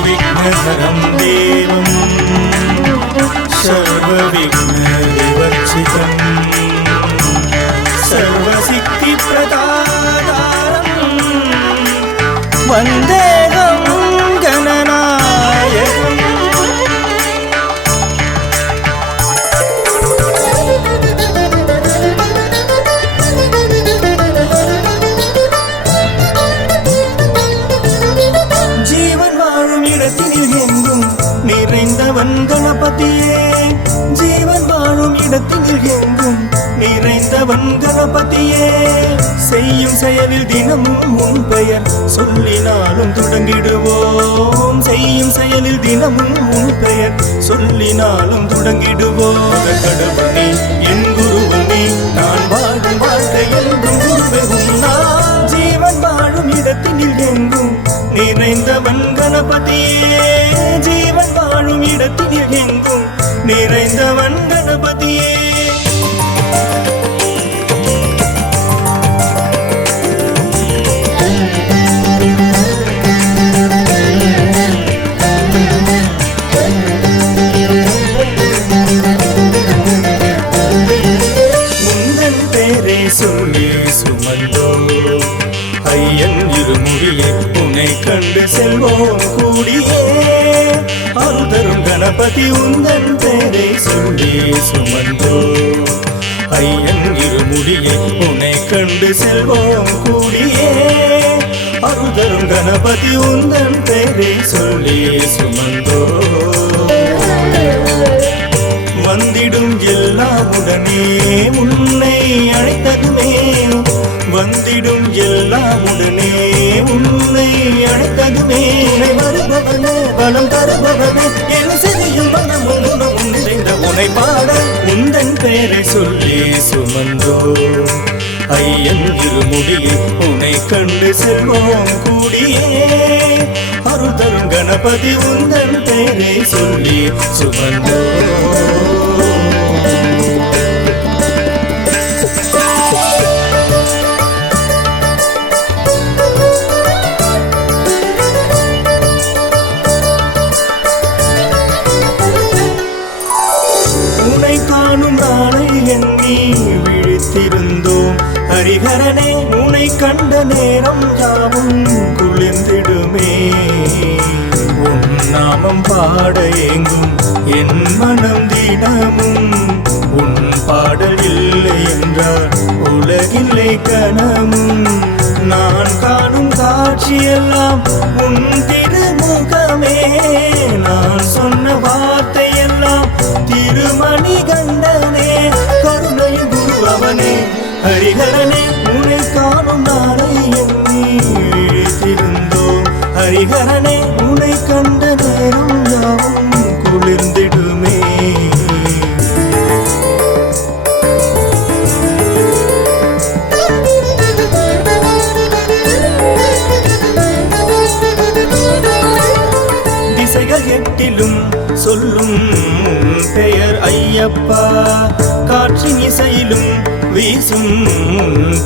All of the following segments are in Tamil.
विघ्नहरं देवं सर्वविघ्नविवर्जितं सर्वसिद्धिप्रदातारं वन्देऽहं गणनायकम्। நிறைந்தவன் கணபதியே ஜீவன் வாழும் இடத்தில் எங்கும் நிறைந்தவன் கணபதியே செய்யும் செயலில் தினமும் உன் பெயர் சொல்லினாலும் தொடங்கிடுவோம் செய்யும் செயலில் தினமும் உன் பெயர் சொல்லினாலும் தொடங்கிடுவோம் கடவுள் நீ என் குருவன் நீ நான் வாழும் வாழ்க்கை என்றும் குருவும் நான் ஜீவன் வாழும் இடத்தில் எங்கும் நிறைந்தவன் கணபதியே ஜீவன் வாழும் இடத்தில் எங்கும் நிறைந்தவன் கணபதியே। உந்தன் பேரை சொல்லி சுமந்தோ ஐயன் இருமுடியே உன்னை கண்டு செல்வோம் கூடியே அருதரும் கணபதி உந்தன் பேரை சொல்லி சுமந்தோ ஐயன் இருமுடியே உன்னை கண்டு செல்வோம் கூடியே அருதரும் கணபதி உந்தன் பேரை சொல்லி சுமந்தோ வந்திடும் எல்லாமுடனே உன்னை அழைத்ததுமே வந்திடும் எல்லாமுடனே உன்னை அழைத்ததுமே உன்னை வருபவனே பலம் தருபவனே என் சிறியும் மனமும் நிறைந்த உன்னை பாட உந்தன் பேரை சொல்லி சுமந்தோ ஐயன் இருமுடியே உன்னை கண்டு செல்வோம் கூடியே அருதரும் கணபதி உந்தன் பேரை சொல்லி சுமந்தோ। காணும் நாளை எண்ணி விழித்திருந்தோம் ஹரிஹரனே உன்னை கண்ட நேரம் யாவும் குளிர்ந்திடுமே உன் நாமம் பாட ஏங்கும் என் மனம் தினமும் உன் பாடல் இல்லை என்றால் உலகில்லை கணமும் நான் காணும் காட்சியெல்லாம் உன் திருமுகமே நான் சொன்ன வார்த்தையெல்லாம் திருமணி கண்டனே கருணையும் குரு அவனே ஹரிஹரனே உன்னை காணும் நாளை எண்ணி விழித்திருந்தோம் ஹரிஹரனே உன்னை கண்ட நேரம் யாவும் குளிர்ந்திடுமே। திசைகள் எட்டிலும் சொல்லும் பெயர் ஐயப்பா காற்றின் இசையிலும் வீசும்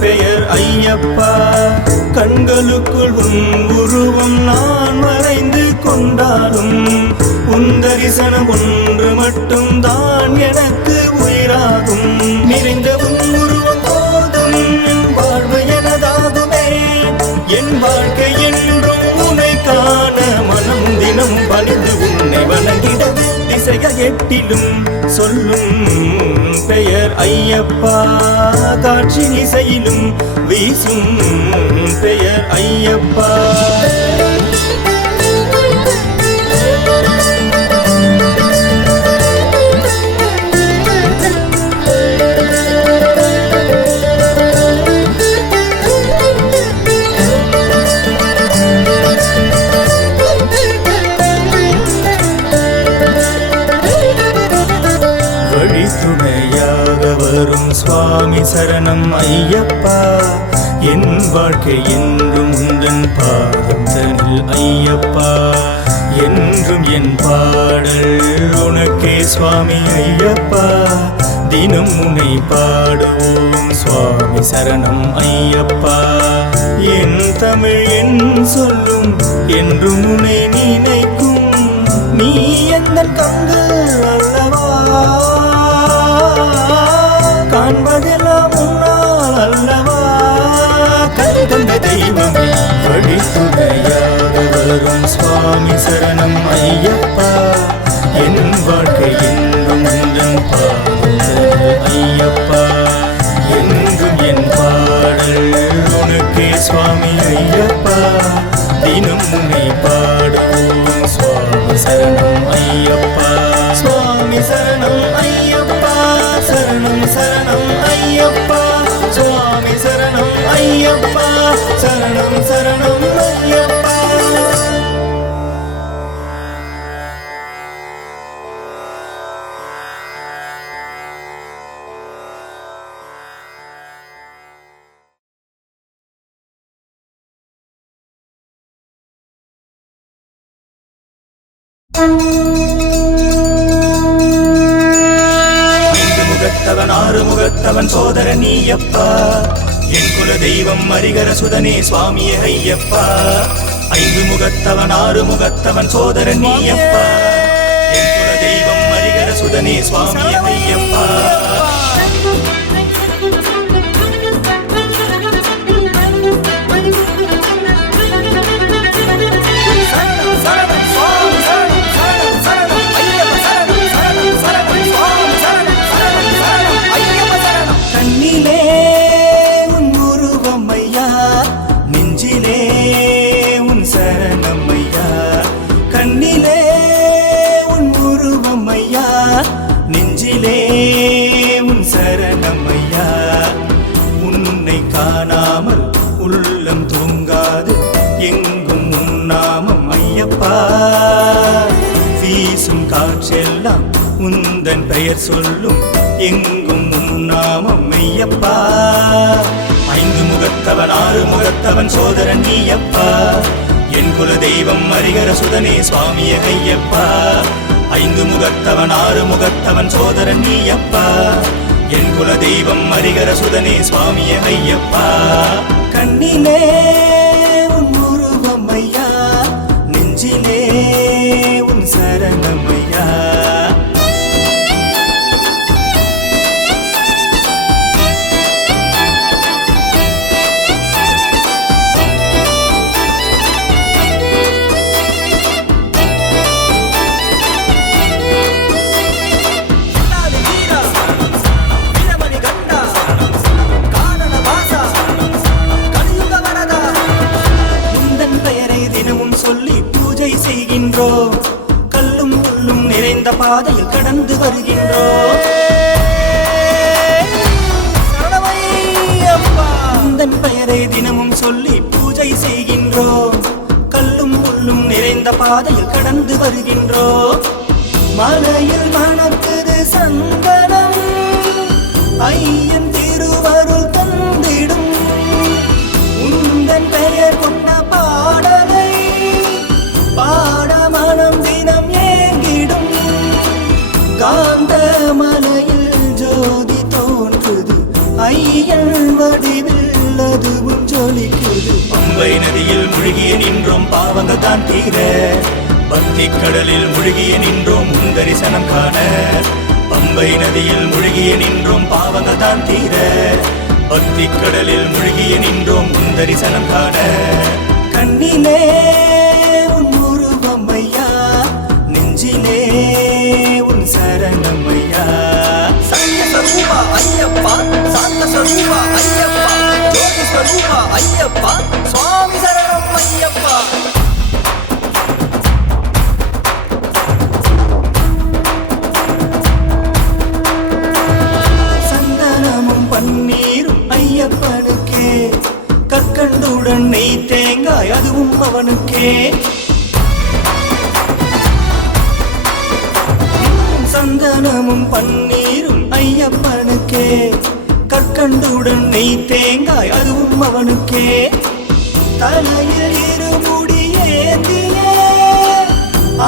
பெயர் ஐயப்பா கண்களுக்குள் உன் உருவம் நான் மறைந்து கொண்டாலும் உன் தரிசனம் ஒன்று மட்டும் தான் எனக்கு உயிராகும் நிறைந்த உன் உருவம் போதும் என் வாழ்வு எனதாகுமே என் வாழ்க்கை என்றும் உன்னை காண மனம் தினம் பணிந்து உன்னை வணங்கிடவே திசைகள் எட்டிலும் சொல்லும் பெயர் ஐயப்பா காற்றின் இசையிலும் வீசும் பெயர் ஐயப்பா துணையாக வரும் சுவாமி சரணம் ஐயப்பா என் வாழ்க்கை என்றும் உந்தன் பாதம் தனில் ஐயப்பா என்றும் என் பாடல் உனக்கே சுவாமி ஐயப்பா தினம் உன்னை பாடுவோம் சுவாமி சரணம் ஐயப்பா என் தமிழ் என் சொல்லும் என்றும் உன்னை நினைக்கும் நீ எந்தன் கண்கள் அல்லவா, காண்பதெல்லாம் உன்னால் அல்லவா. கருதந்த தெய்வமே வழித்துணையாக வரும் சுவாமி சரணம் ஐயப்பா. என் வாழ்க்கை என்றும் உந்தன் பாதம் ஐயப்பா. என்றும் என் பாடல் உனக்கே சுவாமி ஐயப்பா. தினம் உன்னை பாடுவோம் சுவாமி சரணம் ஐயப்பா. சுவாமி சரணம் ஐயப்பா, சரணம் சரணம் ஐயப்பா. சுவாமி சரணம் ஐயப்பா, சரணம் சரணம் ஐயப்பா. ஐந்து முகத்தவன் ஆறு முகத்தவன் சோதரன் நீயப்பா. என் குல தெய்வம் அரிகர சுதனே சுவாமியே ஐயப்பா. ஐந்து முகத்தவன் ஆறு முகத்தவன் சோதரன் நீயப்பா. என் குல தெய்வம் அரிகர சுதனே சுவாமியே ஐயப்பா. நெஞ்சிலே உன் சரணமையா. உன்னை காணாமல் உள்ளம் தூங்காது எங்கும் உன் நாமம் ஐயப்பா. வீசும் காற்றெல்லாம் உந்தன் பெயர் சொல்லும் எங்கும் உன் நாமம் ஐயப்பா. ஐந்து முகத்தவன் ஆறு முகத்தவன் சோதரன் நீயப்பா. என் குல தெய்வம் அரிகர சுதனே சுவாமியே ஐயப்பா. ஐந்து முகத்தவன் ஆறு முகத்தவன் சோதரன் நீயப்பா. என் குல தெய்வம் அரிகர சுதனே சுவாமியே ஐயப்பா. கண்ணிலே உன் உருவம் ஐயா, நெஞ்சிலே உன் சரணமையா. கல்லும் முள்ளும் நிறைந்த பாதையில் கடந்து வருகின்றோம். உந்தன் பெயரை தினமும் சொல்லி பூஜை செய்கின்றோம். கல்லும் முள்ளும் நிறைந்த பாதையில் கடந்து வருகின்றோம். மலையில் மணக்குது சந்தனம், ஐயன் திருவருள் தந்திடும். உந்தன் பெயர் கொண்ட பாடலை பாட மனம் தினம் ஏங்கிடும். காந்த மலையில் ஜோதி தோன்றுது, ஐயன் வடிவில் அதுவும் ஜொலிக்குது. பம்பை நதியில் முழுகிய நின்றோம் பாவங்கள் தான் தீர. பக்தி கடலில் முழுகிய நின்றோம் உன் தரிசனம் காண. பம்பை நதியில் முழுகிய நின்றோம் பாவங்கள் தான் தீர. பக்தி கடலில் முழுகிய நின்றோம் உன் தரிசனம் காண. கண்ணிலே உன் உருவம் ஐயா, நெஞ்சிலே உன் சரணமையா. சத்ய ஸ்வரூபா ஐயப்பா, சாந்த ஸ்வரூபா ஐயப்பா, ஜோதி ஸ்வரூபா ஐயப்பா, சுவாமி சரணம் ஐயப்பா. சந்தனமும் பன்னீரும் ஐயப்பனுக்கே, கற்கண்டுடன் நெய் தேங்காய் அதுவும் அவனுக்கே. சந்தனமும் பன்னீரும் ஐயப்பனுக்கே, கற்கண்டுடன் நெய் தேங்காய் அதுவும் அவனுக்கே. தலையில் இருமுடி ஏந்தியே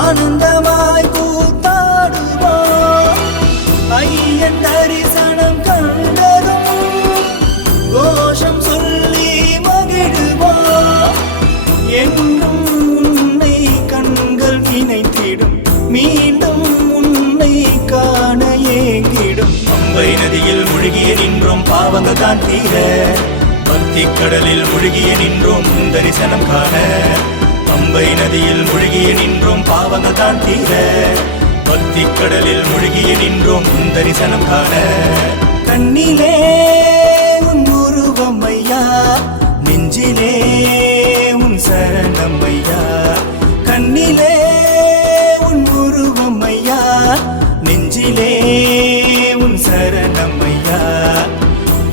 ஆனந்தமாய் கூத்தாடுவான். ஐயன் தரிசனம் கண்டதும் கோஷம் சொல்லி மகிழ்வான். என்றும் உன்னை கண்கள் நினைத்திடும், மூழ்கிய நின்றோம் பாவங்கள் தான் தீர, பக்தி கடலில் மூழ்கிய நின்றோம் உன் தரிசனம் காண. பம்பை நதியில் மூழ்கிய நின்றோம் பாவங்கள் தான் தீர, பக்தி கடலில் மூழ்கிய நின்றோம் உன் தரிசனம் காண. கண்ணிலே உன் உருவம் ஐயா, நெஞ்சிலே உன் சரணம் ஐயா. கண்ணிலே உன் உருவம் ஐயா, நெஞ்சிலே உன் சரணம் ஐயா.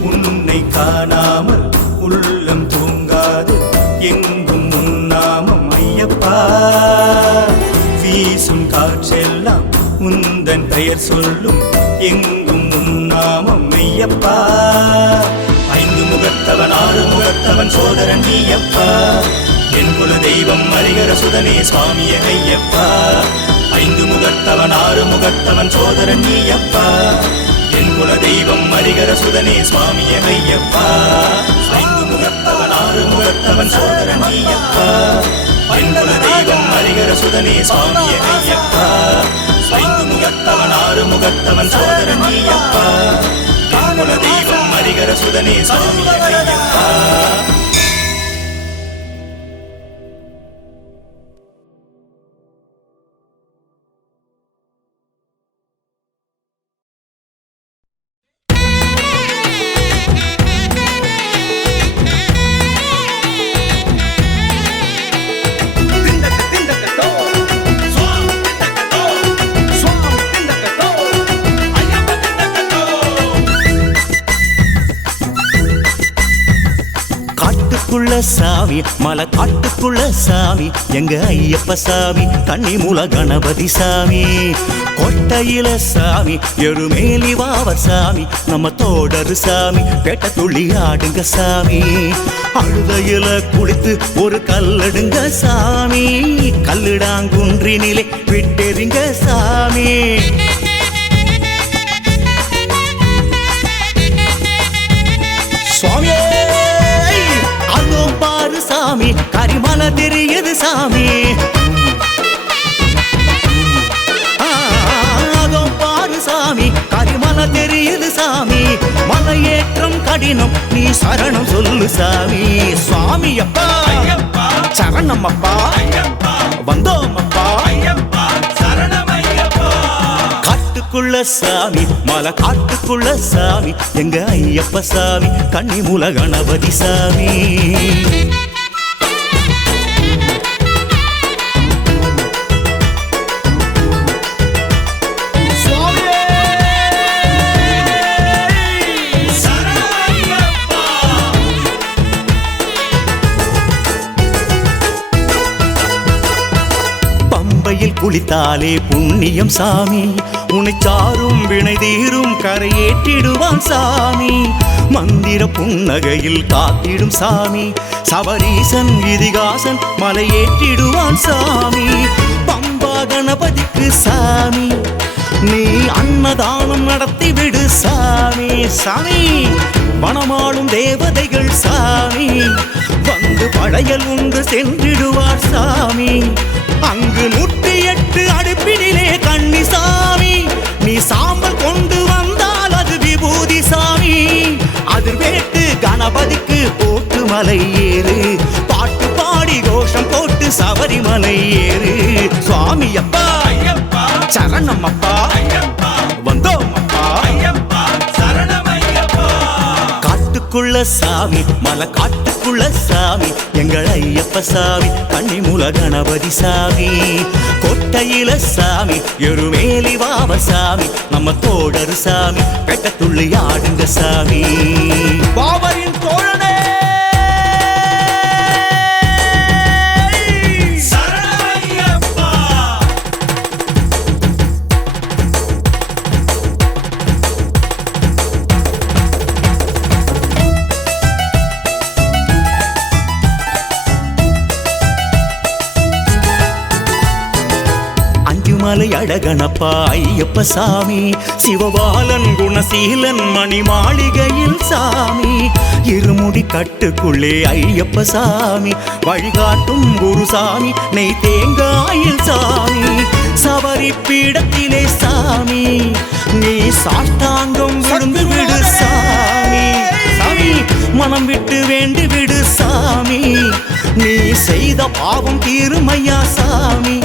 உன்னை காணாமல் உள்ளம் தூங்காது, எங்கும் உன் நாமம் ஐயப்பா. வீசும் காற்றெல்லாம் உந்தன் பெயர் சொல்லும், எங்கும் உன் நாமம் ஐயப்பா. ஐந்து முகத்தவன் ஆறு முகத்தவன் சோதரன் நீயப்பா, என் குல தெய்வம் ஹரிஹர சுதனே சுவாமியே ஐயப்பா. ஐந்து முகத்தவன் ஆறு முகத்தவன் சோதரன் நீயப்பா, என் குல தெய்வம் ஹரிஹர சுதனே சுவாமியே ஐயப்பா. ஐந்து முகத்தவன் ஆறு முகத்தவன் சோதரன் நீயப்பா, என் குல தெய்வம் ஹரிஹர சுதனே சுவாமியே ஐயப்பா. ஐந்து முகத்தவன் ஆறு முகத்தவன் சோதரன் நீயப்பா, என் குல தெய்வம் ஹரிஹர சுதனே சுவாமியே ஐயப்பா. சாமி மலை காட்டுக்குள்ள சாமி எங்க ஐயப்ப சாமி, கன்னிமூல கணபதி சாமி. கொட்டையில சாமி எருமேலி வாவர் சாமி, நம்ம தோடரு சாமி, பேட்ட துள்ளி ஆடுங்க சாமி. அழுதையில குளித்து ஒரு கல்லெடுங்க சாமி, கல்லிடாங்குன்றினிலே விட்டெறிங்க சாமி. சுவாமியே பாரு சாமி, கரிமலை தெரியுது சாமி. பாரு சாமி, கரிமலை தெரியுது சாமி. மலையேற்றம் கடினம், நீ சரணம் சொல்லு சாமி. சுவாமி அப்பா சரணம் அப்பா, வந்தோம் அப்பா காட்டுக்குள்ள சாமி, மலை காட்டுக்குள்ள சாமி, எங்க ஐயப்ப சாமி, கன்னிமூல கணபதி சாமி. பம்பையில் குளித்தாலே புண்ணியம் சாமி, உன்னை சாரும் வினை தீரும் கரையேற்றிடுவான் சாமி. மந்திர புன்னகையில் காத்திடும் சாமி, சபரீசன் இதிகாசன் மலையேற்றிடுவான் சாமி. பம்பா கணபதிக்கு சாமி, நீ அன்னதானம் நடத்தி விடு சாமி. சாமி வனமாளும் தேவதைகள் சாமி, வந்து படையல் உண்டு சென்றிடுவார் சாமி. அங்கு 108 அடுப்பினிலே கண்ணி சாமி, நீ சாம்பல் கொண்டு வந்தால் அது விபூதி சாமி. அது வேட்டு கணபதிக்கு போட்டு மலை ஏறு, பாட்டு பாடி கோஷம் போட்டு சபரிமலை ஏறு. சுவாமி அப்பா சரணம் அப்பா, வந்தோம் அப்பா காட்டுக்குள்ள சாமி, மலை காட்டுக்குள்ள சாமி, எங்கள் ஐயப்ப சாமி, கன்னிமூல கணபதி சாமி. கொட்டையில சாமி எருமேலி வாவ சாமி, நம்ம தோடரு சாமி, பெட்ட துள்ளி ஆடுங்க சாமி. பாவரின் தோழனே கருமலை அழகனப்பா ஐயப்ப சாமி, சிவபாலன் குணசீலன் மணி மாளிகையில் சாமி, இருமுடி கட்டுக்குள்ளே ஐயப்ப சாமி, வழிகாட்டும் குருசாமி நெய் தேங்காயில் சாமி, சபரி பீடத்திலே சாமி நீ சாஷ்டாங்கம் விழுந்து விடு சாமி, சாமி மனம் விட்டு வேண்டி விடு சாமி, நீ செய்த பாவம் தீருமையா சாமி,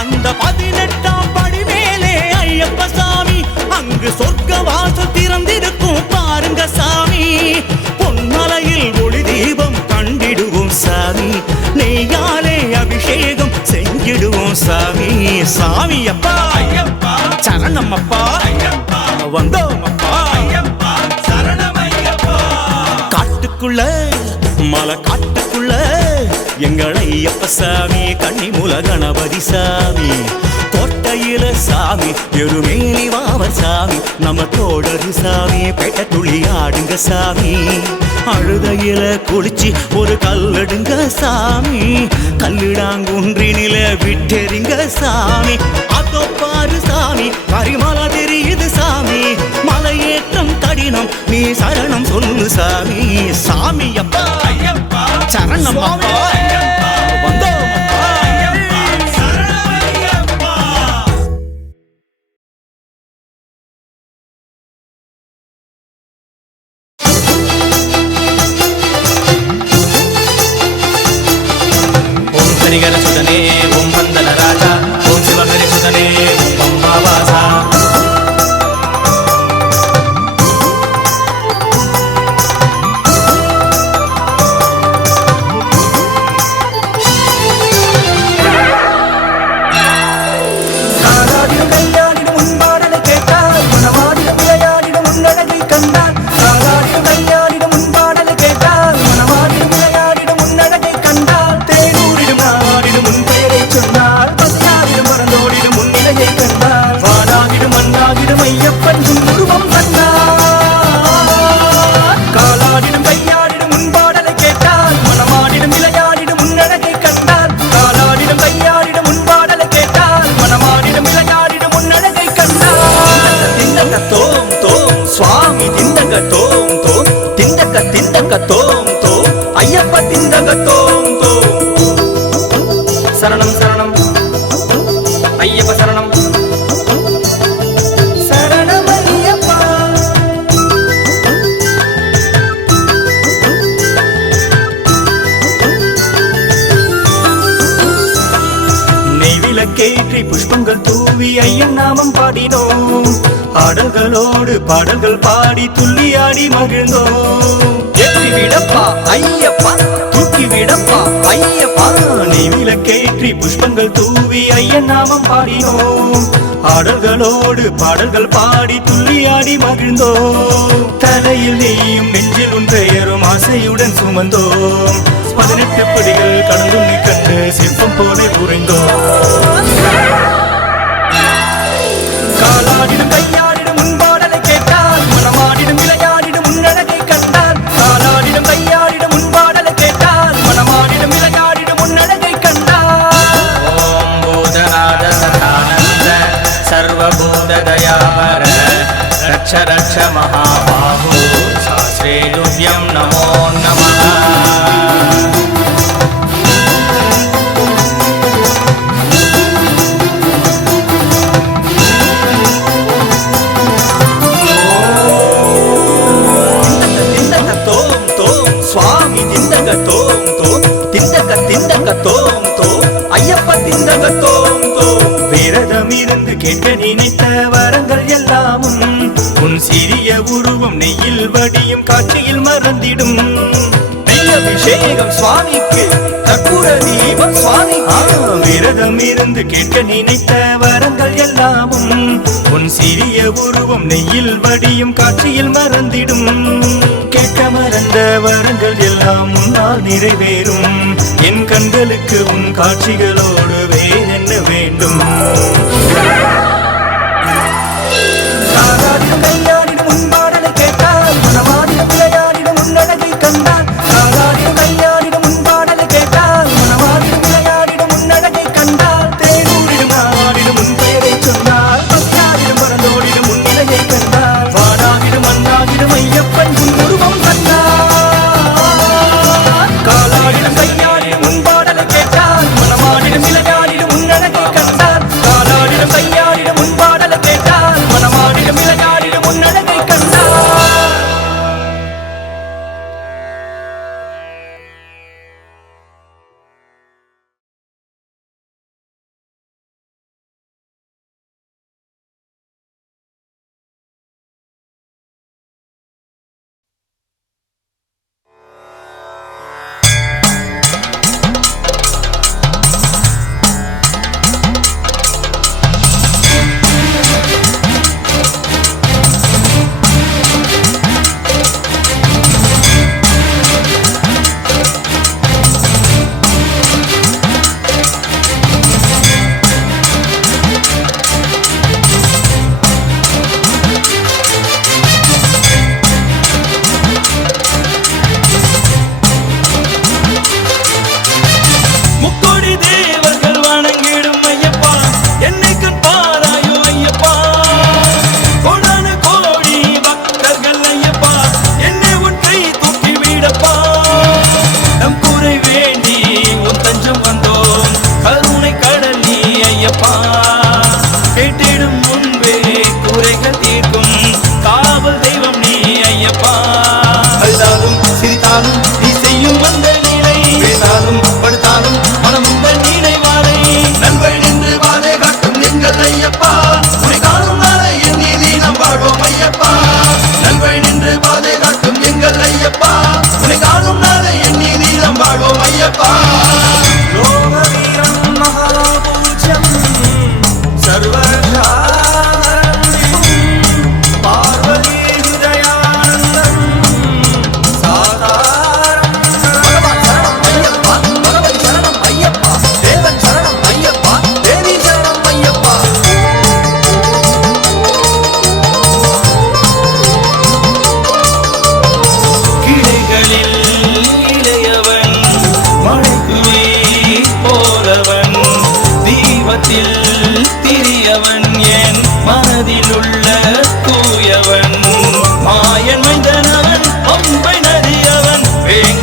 அந்த 18ஆம் படி மேலே ஐயப்ப சாமி, அங்கு சொர்க்க வாசல் திறந்திருக்கும் பாருங்க சாமி, பொன்மலையில் ஒளி தீபம் கண்டிடுவோம் சாமி, நெய்யாலே அபிஷேகம் செஞ்சிடுவோம் சாமி, சாமி அப்பா ஐயப்பா சரணம் அப்பா ஐயப்பா வந்தோம் அப்பா ஐயப்பா சரணம் ஐயப்பா, காட்டுக்குள்ள மலை காட்டுக்குள்ள எங்கள் ஐயப்ப சாமி, கன்னிமூல கணபதி சாமி, கோட்டையில சாமி எருமேலி வாவர் சாமி, நம்ம தோடரு சாமி, பேட்ட துளி ஆடுங்க சாமி, அழுதையில குளிச்சு ஒரு கல்லெடுங்க சாமி, கல்லிடாங்குன்றினில விட்டெறிங்க சாமி, அதோ பாரு சாமி பரிமள தெரியுது சாமி, மலையேற்றம் கடினம் நீ சரணம் சொல்லு சாமி, சாமி அப்பா ஐயப்பா சரணம் அப்பா வந்தோம் அப்பா ஐயப்பா சரணம் ஐயப்பா. ஓம் ஹரிஹர சுதனே ஓம் வந்தன ராஜா, ஓம் சிவஹரி சுதனே ஓம் பம்பாவாசா, சுவாமி திண்டக தோம் தோம் திண்டக திண்டக தோம் தோம் ஐயப்ப திண்டக தோம் தோம், சரணம் சரணம் ஐயப்ப சரணம் சரணம் ஐயப்பா, நெய்விளக்கேற்றி புஷ்பங்கள் தூவி ஐயன் நாமம் பாடினோம், ஆடல்களோடு பாடல்கள் பாடி துள்ளியாடி மகிழ்ந்தோம், ஏற்றி விடப்பா ஐயப்பா தூக்கி விடப்பா ஐயப்பா, நெய்விளக்கேற்றி புஷ்பங்கள் தூவி ஐயன் நாமம் பாடினோம், ஆடல்களோடு பாடல்கள் பாடி துள்ளியாடி மகிழ்ந்தோம், தலையில் நெய்யும் நெஞ்சில் உன் பெயரும் ஆசையுடன் சுமந்தோம், 18 படிகள் கடந்து நீ கண்டு சிற்பம் போல புரிந்தோம், காலாடிடும் கையாடிடும் முன்பாடலை கேட்டால் மனமாடிடும் விளையாடிடும் முன்னழகை கண்டால், காலாடிடும் கையாடிடும் முன்பாடலை கேட்டால் மனமாடிடும் விளையாடிடும் முன்னழகை கண்டால், ஓம் பூதநாத சதானந்த சர்வபூத தயாவர ரக்ஷ ரக்ஷ மகாபாஹு சாஸ்ரே துவ்யம் நமோ நமः. சுவாமி திண்டக தோம் தோம் திண்டக திண்டக தோம் தோம் ஐயப்ப திண்டக தோம் தோம், விரதம் இருந்து கேட்க நினைத்த வரங்கள் எல்லாமும் உன் சிறிய உருவம் நெய்யில் வடியும் காட்சியில் மறந்திடும், நெய் அபிஷேகம் சுவாமிக்கு கற்பூர தீபம் சுவாமி, விரதம் இருந்து கேட்க நினைத்த வரங்கள் எல்லாமும் உன் சிறிய உருவம் நெய்யில் வடியும் காட்சியில் மறந்திடும், கேட்க மறந்த வரங்கள் எல்லாம் முன்னால் நிறைவேறும், என் கண்களுக்கு உன் காட்சிகளோடு வேறென்ன வேண்டும், காலாடிடும் கையாடிடும் முன்பாடலை கேட்டால் மனமாடிடும் விளையாடிடும் முன்னழகை கண்டால், காலாடிடும் கையாடிடும் முன்பாடலை கேட்டால் மனமாடிடும் விளையாடிடும் முன்னழகை கண்டால், தேனூரிடும் நாடிடும்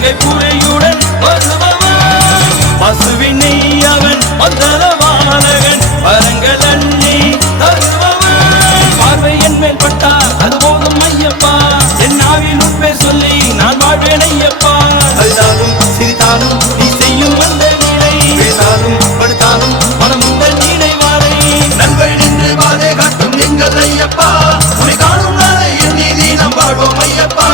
பொய்கை புலியுடன் வருபவன் பசுவினை அவன் மந்தரவாளகன் வரங்கள் அள்ளி தருபவன் பார்வை என் மேல் பட்டார் அது போதும் ஐயப்பா என் நாவில் உண்மை சொல்லி நான் வாழ்வேன் ஐயப்பா அழுதாலும் சிரித்தாலும் நீ செய்யும் அந்த நீரை பேசாலும் படுத்தாலும் மனம் உங்கள் நீனை வாழை நல்வழி நின்று பாதை காட்டும் எங்கள் ஐயப்பா உன்னை காணும் நாளை என் நீதி நாம் வாழ்வோம் ஐயப்பா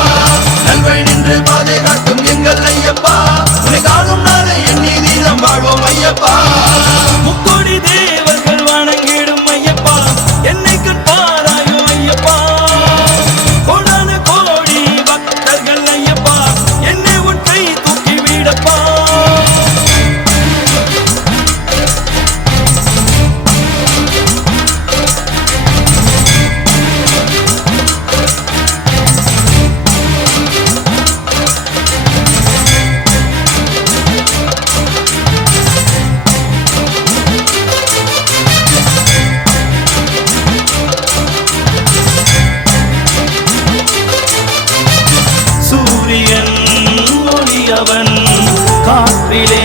நல்வழி நின்று பாதை காட்டும் எங்கள் ஐயப்பா உன்னை காணும் நாளை என் நீதி நாம் வாழ்வோம் ஐயப்பா முக்கோடி தேவர்கள் வணங்கிடும் ஐயப்பா என்னை கற்பாராயோ ஐயப்பா கோடான கோடி பக்தர்கள் ஐயப்பா என்னை ஒற்றை தூக்கி விடப்பா சூரியன் ஒளியவன் காற்றிலே